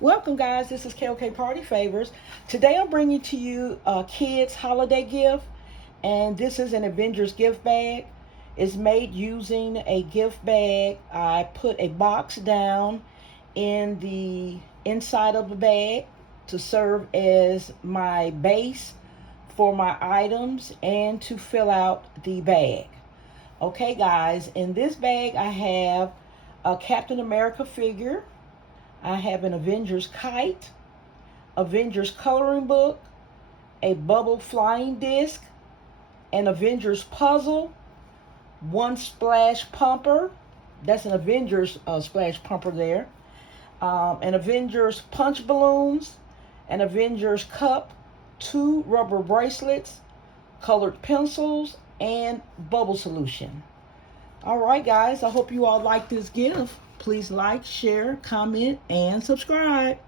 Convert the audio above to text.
Welcome, guys. This is KOK Party Favors. Today I'm bringing to you a kids holiday gift, and this is an Avengers gift bag. It's made using a gift bag. I put a box down in the inside of the bag to serve as my base for my items and to fill out the bag. Okay, guys, in this bag I have a Captain America figure. I have an Avengers kite, Avengers coloring book, a bubble flying disc, an Avengers puzzle, one splash pumper. That's an Avengers splash pumper there. An Avengers punch balloons, an Avengers cup, two rubber bracelets, colored pencils, and bubble solution. All right, guys, I hope you all like this gift. Please like, share, comment, and subscribe.